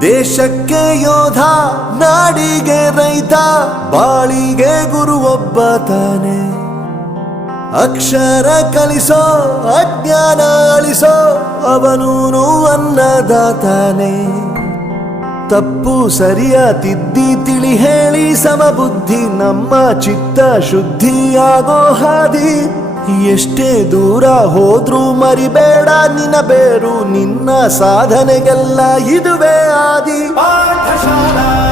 ದೇಶಕ್ಕೆ ಯೋಧ, ನಾಡಿಗೆ ರೈತ, ಬಾಳಿಗೆ ಗುರು ಒಬ್ಬ ತಾನೆ. ಅಕ್ಷರ ಕಲಿಸೋ, ಅಜ್ಞಾನ ಅಳಿಸೋ, ಅವನೂನು ಅನ್ನದಾತಾನೆ. ತಪ್ಪು ಸರಿಯ ತಿದ್ದಿ ತಿಳಿ ಹೇಳಿ ಸಮಬುದ್ಧಿ, ನಮ್ಮ ಚಿತ್ತ ಶುದ್ಧಿಯಾಗೋ ಹಾದಿ. ಎಷ್ಟೇ ದೂರ ಹೋದ್ರೂ ಮರಿಬೇಡ ನಿನ್ನ ಬೇರು, ನಿನ್ನ ಸಾಧನೆಗೆಲ್ಲ ಇದುವೇ ಆದಿ. ಪಾಠಶಾಲಾ